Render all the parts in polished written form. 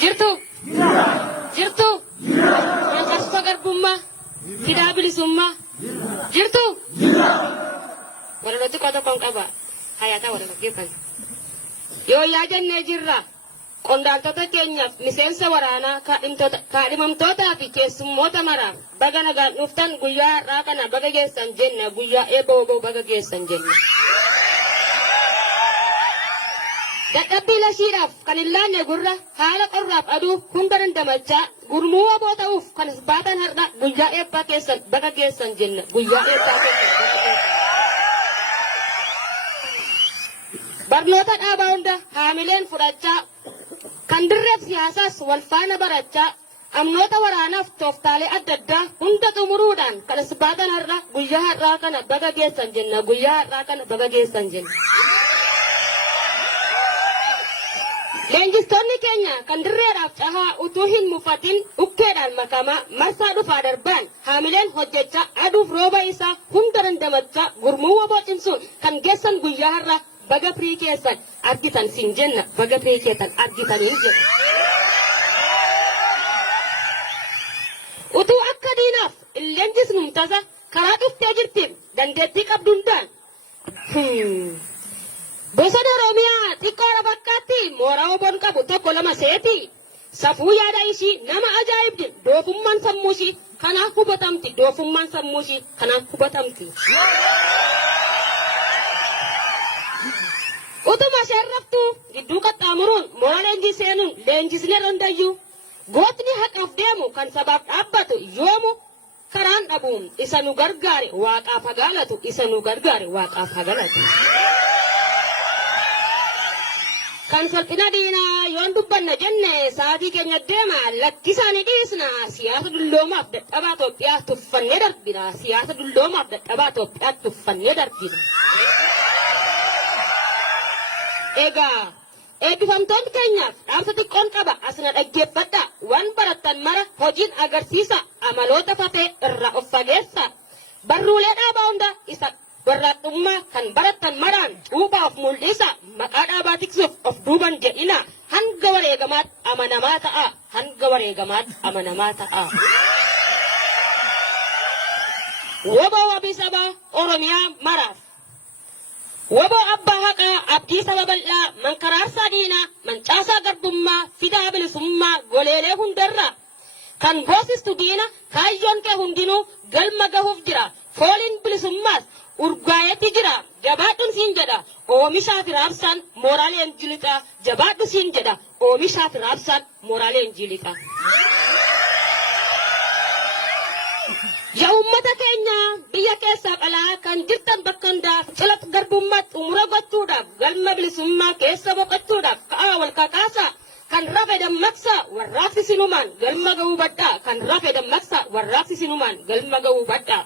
Jirtu. Jirtu. Angkasa garbummaa. Fidaa bilisummaa. Jirtu. Walalooti koo tokkoon qaba. Hayaataa walalaggeeffan. Yoo yaa jennee jirra. Qondaaltota keenyaaf miseensa waraanaa kaadhimamtootaa fi keessummoota maraaf baga nagaan dhuftan guyyaa har'aa kana baga geessan jenna guyyaa eeboo baga geessan jenna. Dadhabbii lashiidhaaf kan hin laanne gurra haala qorraaf aduu hunda dandamachaa gurmuu waboo ta'uuf kan baatan har'a guyyaa eebbaa keessan baga geessan jenna guyyaa eebbaa keessan baga geessan. Barnoota dhaabaa hunda haamileen fudhachaa kan dirreef siyaasaas wal faana barachaa amnoota waraanaaf tooftaalee adda addaa hunda xumuruudhaan kan baatan har'a guyyaa har'aa kana baga geessan jenna guyyaa har'aa kana baga geessan jenna. Leenjistoonni keenya kan dirreedhaaf cahaa utuu hin mufatin ukkeedhaan makamaa marsaa dhufaa darbaan haamileen hojjechaa aduuf rooba isaa hunda dandamachaa gurmuu waboo cimsuun kan geessan guyyaa har'aa baga firii keessan argitan siin jenna baga firii keessan argitanii jedha. Utuu akka diinaaf leenjisnuun tasa karaa dhuftee jirtiin dandeettii qabdu hundaan. Bosona Oromiyaa xiqqoodha fakkaatti mooraa oboon qabu tokko lama seeti. Safuu yaada ishii nama ajaa'ibdi doofummaan sammuu ishii kanaaf hubatamti doofummaan sammuu ishii kanaaf hubatamti. Utuma sherraftuu gidduu qaxxaamuruun mooraa leenjii seenuun leenjisnee randayyuu gootni haqaaf deemu kan sabaaf dhaabbatu yoomu karaan dhabuun isa nu gargaare waaqaaf hagaalatu isa nu gargaare waaqaaf hagaalatu. Kan salphina diinaa yoon dubbanna jenne sa'aatii keenya deema lakkisaanii dhiisna siyaasa dulloomaaf dadhabaa Itoophiyaa tuffannee darbina siyaasa dulloomaaf dadhabaa Itoophiyaa tuffannee darbina. Egaa eebbifamtoonni keenyaaf dhaamsa xiqqoon qaba asina dhaggeeffadha waan barattan mara hojiin agarsiisa amaloota fafee irraa of fageessa barruulee dhaabaa hunda isa warraaqummaa kan barattan maraan cuuphaa of mul'isa maqaa dhaabaa tiksuuf of duuban jedhina hanga wareegamaatti amanamaa ta'a hanga wareegamaatti amanamaa ta'a. Woboo wabii sabaa Oromiyaa maraaf. Woboo abbaa haqaa abdii saba bal'aa mankaraarsaa diinaa mancaasaa garbummaa fidaa bilisummaa goleelee hundarraa kan boosistu diina kaayyoon kee hundinuu galma gahuuf jira fooliin bilisummaas urgaayetti jira jabaadhuun siin jedha oomishaa fi raabsaan mooraalee injilixa jabaadhu siin jedha oomishaa fi raabsaan mooraalee injilixa. Yaa uummata keenya biyya keessaa qalaa kan jirtan bakka hundaa fincila garbummaa xumura gochuudhaaf galma bilisummaa keessa boqochuudhaaf ka'aa wal kakaasaa kan rafe dammaqsa warraaqsi sinumaan galma ga'uu badhaa kan rafe dammaqsa warraaqsi sinumaan galma ga'uu badhaa.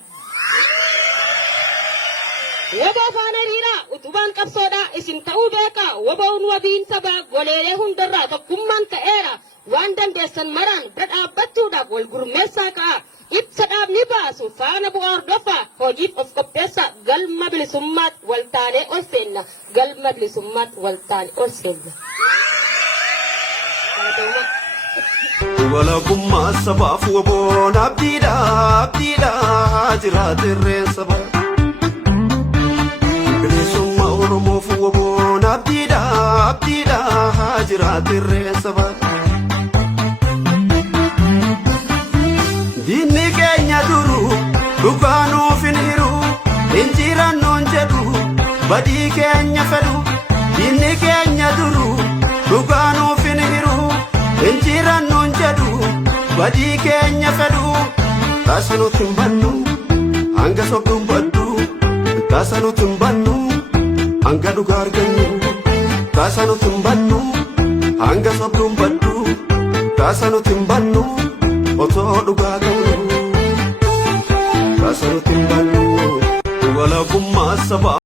Woboo faana hiriiraa utubaan qabsoodhaa isin ta'uu beekaa woboon wabiin sabaa goleelee hundarraa tokkummaan ka'eera waan dandeessan maraan bira dhaabbachuudhaaf wal gurmeessaa ka'a. Ibsa dhaabni baasu faana bu'aa hordofaa hojiif of qopheessa galma bilisummaatti waltaanee ol seenna galma bilisummaatti waltaanee ol seenna. Walabummaa sabaaf woboon abdiidhaa jiraatirreen saba. Bilisummaa Oromoof woboon abdiidhaa jiraatirreen saba. Diinni keenya duruu dhugaanuuf hin hiru injirannoon jedhu badii keenya fedhu. Diinni keenya duruu dhugaanuuf hin hiru injirannoon jedhu badii keenya fedhu. Taasa nuti hin bannu hanga sobduun baddu taasa nuti hin bannu hanga dhugaa argannu. Taasa nuti hin bannu hanga sobduun baddu taasa nuti hin bannu. Otoo dhugaa qabnu taasa nuti hin bannu walabummaa sabaa.